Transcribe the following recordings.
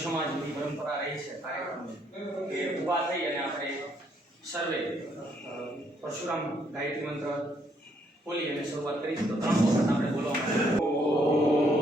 સમાજની પરંપરા રહી છે કાર્યક્રમની, કે ઊભા થઈ અને આપણે સર્વે પરશુરામ ગાયત્રી મંત્ર બોલી અને શરૂઆત કરી તો ત્રણ વખત આપણે બોલવા માટે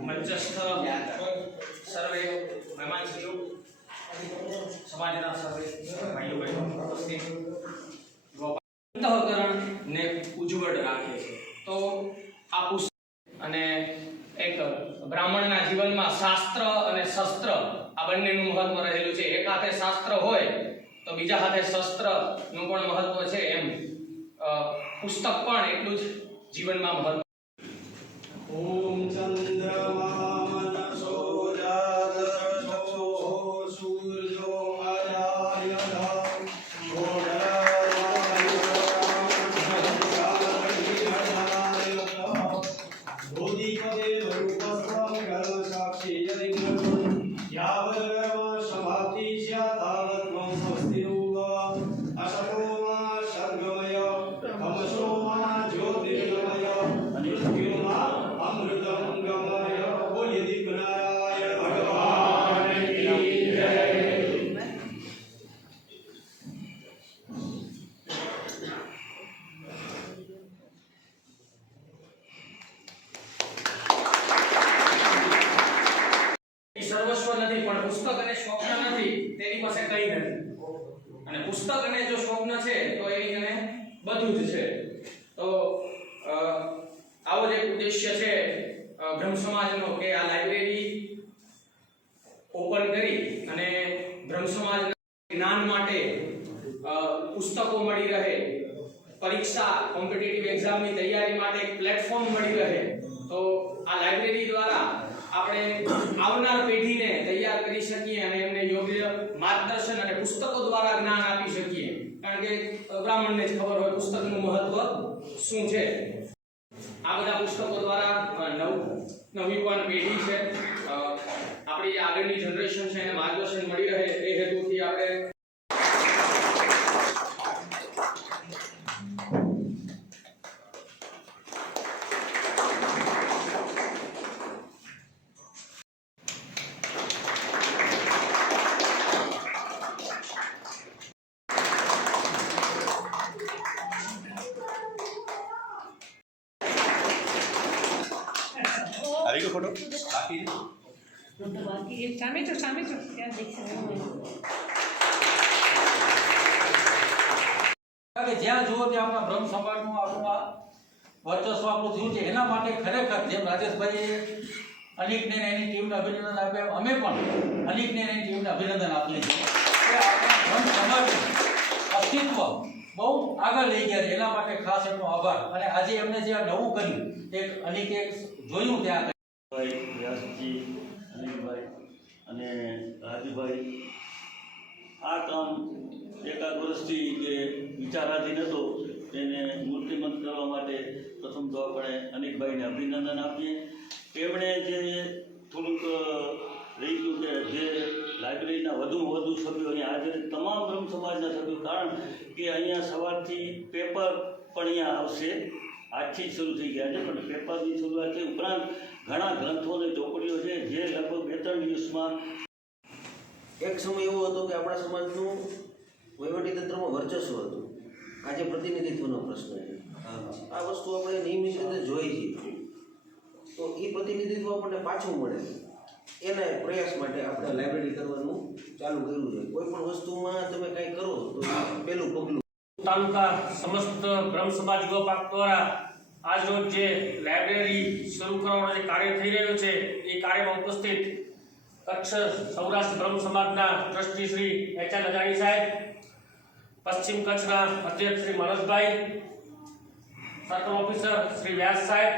મંચસ્થ સર્વે મહેમાનશ્રીઓ સમાજના સર્વે ભાઈઓ બહેનો ઉપસ્થિત અંતઃકરણને ઉજ્જવળ રાખે છે. તો આ પુસ્તક અને એક બ્રાહ્મણના જીવનમાં શાસ્ત્ર અને શસ્ત્ર આ બંનેનું મહત્વ રહેલું છે. એક હાથે શાસ્ત્ર હોય તો બીજા હાથે શસ્ત્રનું પણ મહત્વ છે એમ પુસ્તક પણ એટલું જ જીવનમાં મહત્વ. બ્રહ્મ સમાજનો કે આ લાઇબ્રેરી ઓપન કરી અને બ્રહ્મ સમાજના જ્ઞાન માટે પુસ્તકો મળી રહે પરીક્ષા કોમ્પિટિટિવ એક્ઝામની તૈયારી માટે એક પ્લેટફોર્મ મળી રહે. તો આ લાઇબ્રેરી દ્વારા આપણે આવનાર પેઢીને તૈયાર કરી શકીએ અને એમને યોગ્ય માર્ગદર્શન અને પુસ્તકો દ્વારા જ્ઞાન આપી શકીએ. કારણ કે બ્રાહ્મણને જ ખબર હોય પુસ્તકનું મહત્વ શું છે. આ બધા પુસ્તકો દ્વારા અ, નવ પણ પેઢી છે. આપણી આગળની જનરેશન છે એને માર્ગદર્શન મળી રહે એ હેતુથી આપણે સામે છો સામે છો ત્યાં જ્યાં જુઓ ત્યાં આપણા બ્રહ્મ સમાજનું આપણું આ વર્ચસ્વ આપણું થયું છે. એના માટે ખરેખર જેમ રાજેશભાઈએ અનિકને અને એની ટીમને અભિનંદન આપ્યા અમે પણ અનિકને અને એની ટીમને અભિનંદન આપીએ છીએ. આપણા બ્રહ્મ સમાજનું અસ્તિત્વ બહુ આગળ લઈ ગયા છે. એના માટે ખાસ એમનો આભાર. અને આજે એમને જે આ નવું કર્યું એક અનિકે જોયું ત્યાં ભાઈ વ્યાસજી અનિલભાઈ. અને રાજુભાઈ આ કામ એકાદ વર્ષથી જે વિચારાધીન હતો, તેને મૂર્તિમંત કરવા માટે પ્રથમ તો આપણે અનિકભાઈને અભિનંદન આપીએ. તેમણે જે થોડુંક રહી ગયું કે જે લાઇબ્રેરીના વધુમાં વધુ સભ્યો અહીંયા હાજર, તમામ બ્રહ્મ સમાજના સભ્યો, કારણ કે અહીંયા સવારથી પેપર પણ અહીંયા આવશે. આજથી શરૂ થઈ ગયા છે, પણ પેપરની શરૂઆત છે ઉપરાંત ઘણા ગ્રંથો અને ચોપડીઓ છે જે લગભગ બે ત્રણ દિવસમાં એક સમય એવો હતો કે આપણા સમાજનું વહીવટીતંત્રમાં વર્ચસ્વ હતું. આજે પ્રતિનિધિત્વનો પ્રશ્ન છે. આ વસ્તુ આપણે નિયમિત રીતે જોઈ છીએ તો એ પ્રતિનિધિત્વ આપણને પાછું મળે. એના પ્રયાસ માટે આપણે લાઇબ્રેરી કરવાનું ચાલુ કર્યું છે. કોઈ પણ વસ્તુમાં તમે કંઈ કરો તો પહેલું પગલું તાલુકા સમસ્ત બ્રહ્મ સમાજ ગોપાક દ્વારા આજ રોજ જે લાઇબ્રેરી શરૂ કરવાનો જે કાર્ય થઈ રહ્યો છે, એ કાર્યમાં ઉપસ્થિત કચ્છ સૌરાષ્ટ્ર બ્રહ્મ સમાજના trustee Shri H R Lajani સાહેબ, પશ્ચિમ કચ્છના અધ્યક્ષ શ્રી મનોજભાઈ, સર્કલ ઓફિસર શ્રી વ્યાસ સાહેબ,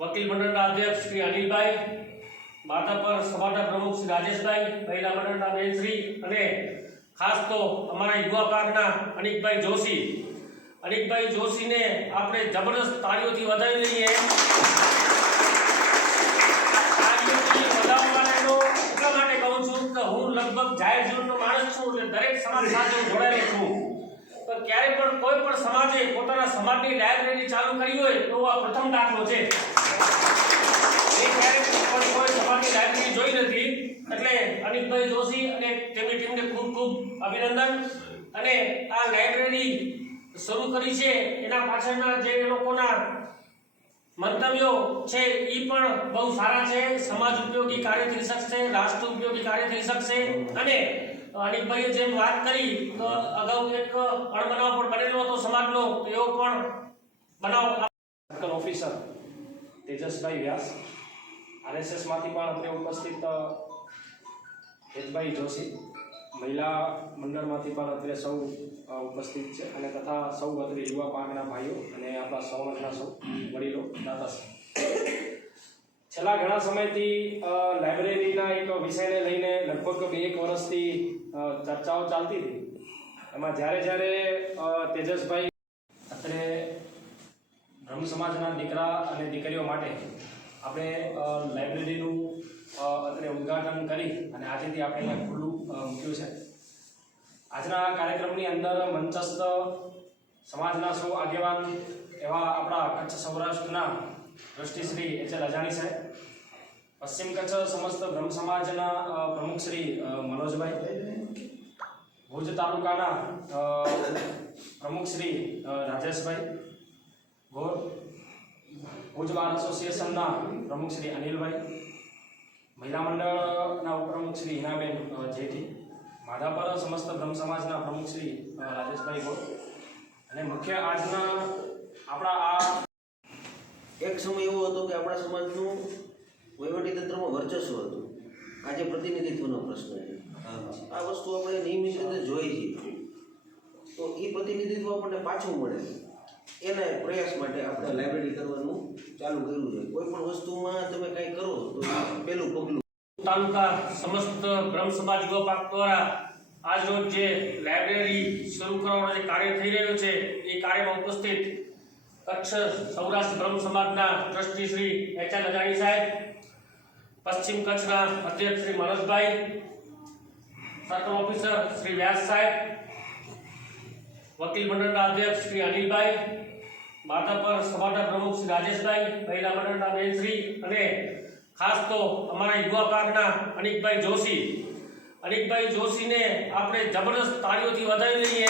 વકીલ મંડળના અધ્યક્ષ શ્રી અનિલભાઈ માધાપર સભાના પ્રમુખ શ્રી રાજેશભાઈ, મહિલા મંડળના બેનશ્રી અને ખાસ તો અમારા યુવા પાર્કના અનિકભાઈ જોશી અનિકભાઈ જોશીને આપણે જબરદસ્ત તાળીઓથી વધાવી લઈએ. એટલા માટે કહું છું કે હું લગભગ જાહેર જીવનનો માણસ છું એટલે દરેક સમાજ હું જોડાયેલો છું. તો ક્યારે પણ કોઈ પણ સમાજે પોતાના સમાજની લાઇબ્રેરી ચાલુ કરી હોય તો આ પ્રથમ દાખલો છે. એ ક્યારેક પણ કોઈ સમાજની લાઇબ્રેરી જોઈ નથી. એટલે અનિકભાઈ જોશી અને તેમની ટીમને ખૂબ ખૂબ અભિનંદન. અને આ લાઇબ્રેરી શરૂ કરી છે. એના પાછળના જે લોકોના મંતવ્યો છે એ પણ બહુ સારા છે. સમાજ ઉપયોગી કાર્ય થઈ શકશે, રાષ્ટ્ર ઉપયોગી કાર્ય થઈ શકશે. અને અનિકભાઈએ જેમ વાત કરી, તો અગાઉ એક અણબનાવ પણ બનેલો હતો સમાજનો એવો પણ બનાવ ઓફિસર તેજસભાઈ વ્યાસ આરએસએસમાંથી પણ આપણે ઉપસ્થિત હેતભાઈ જોશી મહિલા મંડળમાંથી પણ અત્યારે સૌ ઉપસ્થિત છે. અને તથા સૌ અત્રે યુવા પાંખના ભાઈઓ અને આપણા સમાજના સૌ વડીલો દાદાશ્રી છેલ્લા ઘણા સમયથી લાઇબ્રેરીના એક વિષયને લઈને લગભગ બે એક વર્ષથી ચર્ચાઓ ચાલતી હતી. એમાં જ્યારે જ્યારે તેજસભાઈ અત્યારે બ્રહ્મ સમાજના દીકરા અને દીકરીઓ માટે આપણે લાઇબ્રેરીનું અત્યારે ઉદ્ઘાટન કરી અને આજેથી આપણે અહીંયા ખુલ્લું મૂક્યું છે. આજના કાર્યક્રમની અંદર મંચસ્થ સમાજના સૌ આગેવાન એવા આપણા કચ્છ સૌરાષ્ટ્રના ટ્રસ્ટી શ્રી એચ એલ અજાણી સાહેબ, પશ્ચિમ કચ્છ સમસ્ત બ્રહ્મ સમાજના પ્રમુખ શ્રી મનોજભાઈ, ભુજ તાલુકાના પ્રમુખ શ્રી રાજેશભાઈ ગોર ભુજ એસોસિએશનના પ્રમુખ શ્રી અનિલભાઈ, મહિલા મંડળના ઉપપ્રમુખ શ્રી હિનાબેન જેઠી, માધાપર સમસ્ત બ્રહ્મ સમાજના પ્રમુખ શ્રી રાજેશભાઈ ગોળ. અને મુખ્ય આજના આપણા આ એક સમય એવો હતો કે આપણા સમાજનું વહીવટી તંત્રમાં વર્ચસ્વ હતું. આજે પ્રતિનિધિત્વનો પ્રશ્ન છે. આ વસ્તુ આપણે નિયમિત રીતે જોઈ છીએ તો એ પ્રતિનિધિત્વ આપણને પાછું મળે. એના પ્રયાસ માટે આપણે લાઇબ્રેરી કરવાનું ચાલુ કર્યું છે. કોઈ પણ વસ્તુમાં તમે કંઈ કરો તો પહેલું પગલું. તાલુકા સમસ્ત બ્રહ્મ સમાજ યુવા દ્વારા આજ રોજ જે લાઇબ્રેરી શરૂ કરવાનો જે કાર્ય થઈ રહ્યો છે, એ કાર્યમાં ઉપસ્થિત કચ્છ સૌરાષ્ટ્ર બ્રહ્મ સમાજના trustee Shri H L Adani સાહેબ, પશ્ચિમ કચ્છના અધ્યક્ષ શ્રી મનોજભાઈ, સર્કલ ઓફિસર શ્રી વ્યાસ સાહેબ વકીલ મંડળના અધ્યક્ષ શ્રી અનિલભાઈ માધાપર સભાના પ્રમુખ શ્રી રાજેશભાઈ, મહિલા મંડળના બેનશ્રી અને ખાસ તો અમારા યુવા પાકના અનિકભાઈ જોશી. અનિકભાઈ જોશીને આપણે જબરદસ્ત તાળીઓથી વધાવી લઈએ.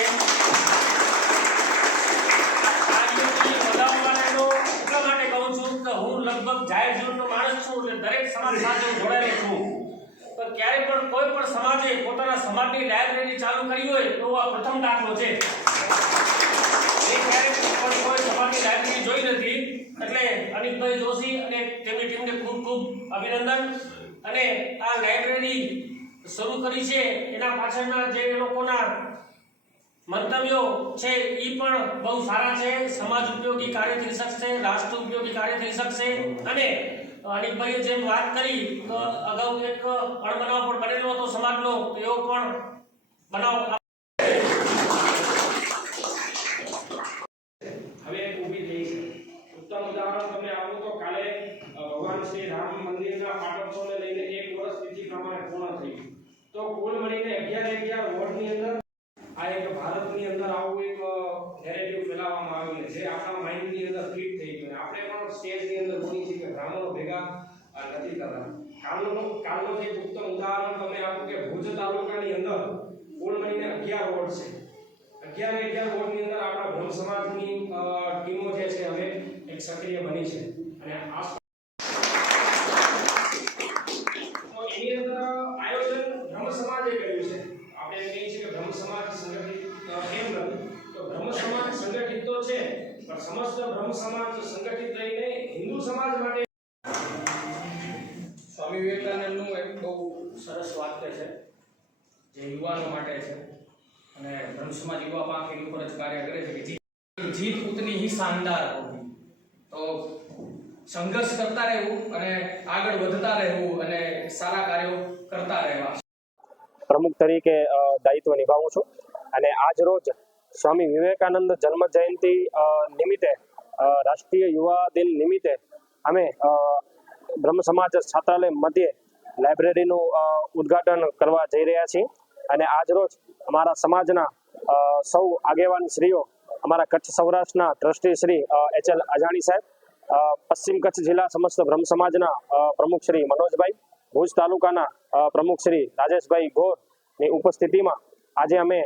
એટલા માટે કહું છું કે હું લગભગ જાહેર જીવનનો માણસ છું એટલે દરેક સમાજ સાથે હું જોડાયેલો છું. તો ક્યારે પણ કોઈ પણ સમાજે પોતાના સમાજની લાઇબ્રેરી ચાલુ કરી હોય તો આ પ્રથમ દાખલો છે. એ ક્યારેક પણ કોઈ સમાજની લાઇબ્રેરી જોઈ નથી. એટલે અનિતભાઈ જોશી અને તેમની ટીમને ખૂબ ખૂબ અભિનંદન. અને આ લાઇબ્રેરી શરૂ કરી છે, એના પાછળના જે લોકોના મંતવ્યો છે એ પણ બહુ સારા છે. સમાજ ઉપયોગી કાર્ય થઈ શકશે, રાષ્ટ્ર ઉપયોગી કાર્ય થઈ શકશે. અને અનિકભાઈએ જેમ વાત કરી, તો અગાઉ એક અણબનાવ પણ બનેલો હતો સમાજનો એવો પણ બનાવ હવે એક ઊભી થઈ છે. ઉત્તમ ઉદાહરણ તમે આવો તો કાલે ભગવાન શ્રી રામ મંદિરના પાટોત્સવને લઈને એક વર્ષ તિથિ પ્રમાણે પૂર્ણ થઈ તો કુલ મળીને અગિયાર અગિયાર વોર્ડની અંદર આ એક ભારતની અંદર આવું એક નેરેટિવ ફેલાવવામાં આવ્યું છે. જે આપણા માઇન્ડની અંદર ફિટ થઈ ગયું આપણે પણ સ્ટેજની બ્રાહ્મણો ભેગા નથી થતા. કાલનો જે એક ઉત્તમ ઉદાહરણ તમને આપું કે ભુજ તાલુકાની અંદર કુલ મહિને અગિયાર વોર્ડ છે. અગિયાર અગિયાર વોર્ડની અંદર આપણા બ્રહ્મ સમાજની ટીમો જે છે હવે એક સક્રિય બની છે. અને આ એની અંદર આયોજન બ્રહ્મ સમાજે કર્યું છે. આપણે કહીએ છીએ કે બ્રહ્મ સમાજ સંગઠિત એમ નથી સમાજ સંગઠિત તો છે, પણ સમસ્ત બ્રહ્મ સમાજ સંગઠિત રહીને હિન્દુ સમાજ માટે સરસ વાક્ય છે. જે યુવાનો માટે છે અને બ્રહ્મ યુવા પાંખ એની ઉપર જ કાર્ય કરે છે કે જીત ઉતની હી શાનદાર હોગી તો સંઘર્ષ કરતા રહેવું અને આગળ વધતા રહેવું અને સારા કાર્યો કરતા રહેવા. પ્રમુખ તરીકે દાયિત્વ નિભાવું છું. અને આજ રોજ સ્વામી વિવેકાનંદ જન્મ જયંતિ નિમિત્તે રાષ્ટ્રીય યુવા દિન નિમિત્તે અમે બ્રહ્મ સમાજ છાત્રાલય મધ્યે લાઇબ્રેરીનું ઉદ્ઘાટન કરવા જઈ રહ્યા છીએ. અને આજ રોજ અમારા સમાજના સૌ આગેવાન શ્રીઓ, અમારા કચ્છ સૌરાષ્ટ્રના ટ્રસ્ટી શ્રી એચ એલ અજાણી સાહેબ પશ્ચિમ કચ્છ જિલ્લા સમસ્ત બ્રહ્મ સમાજના પ્રમુખ શ્રી મનોજભાઈ, ભુજ તાલુકાના પ્રમુખ શ્રી રાજેશભાઈ ગોરની ઉપસ્થિતિમાં આજે અમે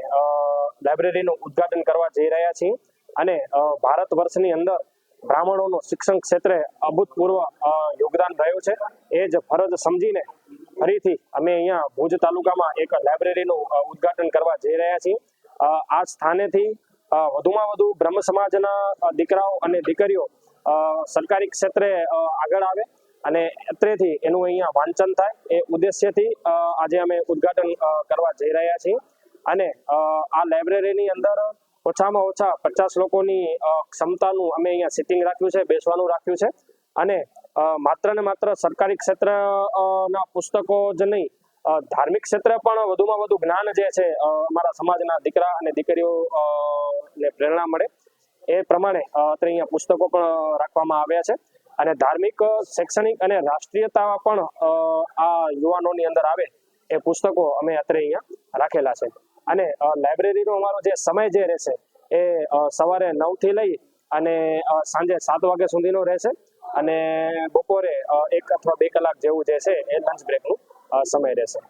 લાઇબ્રેરીનું ઉદ્ઘાટન કરવા જઈ રહ્યા છીએ. અને ભારત વર્ષની અંદર બ્રાહ્મણોનું શિક્ષણ ક્ષેત્રે અભૂતપૂર્વ યોગદાન રહ્યું છે. એ જ ફરજ સમજીને ફરીથી અમે અહીંયા ભુજ તાલુકામાં એક લાઇબ્રેરીનું ઉદઘાટન કરવા જઈ રહ્યા છીએ. આ સ્થાનેથી વધુમાં વધુ બ્રહ્મ સમાજના દીકરાઓ અને દીકરીઓ સરકારી ક્ષેત્રે આગળ આવે અને અત્રેથી એનું અહીંયા વાંચન થાય. એ ઉદ્દેશ્યથી આજે અમે ઉદ્ઘાટન કરવા જઈ રહ્યા છીએ. અને આ લાઇબ્રેરીની અંદર ઓછામાં ઓછા પચાસ લોકોની ક્ષમતાનું અમે અહીંયા સિટિંગ રાખ્યું છે, બેસવાનું રાખ્યું છે. અને માત્ર ને માત્ર સરકારી ક્ષેત્ર ના પુસ્તકો જ નહીં ધાર્મિક ક્ષેત્રે પણ વધુમાં વધુ જ્ઞાન જે છે અમારા સમાજના દીકરા અને દીકરીઓ ને પ્રેરણા મળે. એ પ્રમાણે અત્યારે અહીંયા પુસ્તકો પણ રાખવામાં આવ્યા છે. અને ધાર્મિક, શૈક્ષણિક અને રાષ્ટ્રીયતા પણ આ યુવાનોની અંદર આવે એ પુસ્તકો અમે અત્યારે અહીંયા રાખેલા છે. અને લાઇબ્રેરીનો અમારો જે સમય જે રહેશે એ સવારે નવથી લઈ અને સાંજે સાત વાગ્યા સુધીનો રહેશે. અને, બપોરે એક અથવા બે કલાક જેવું જે છે એ લંચ બ્રેકનું સમય રહેશે.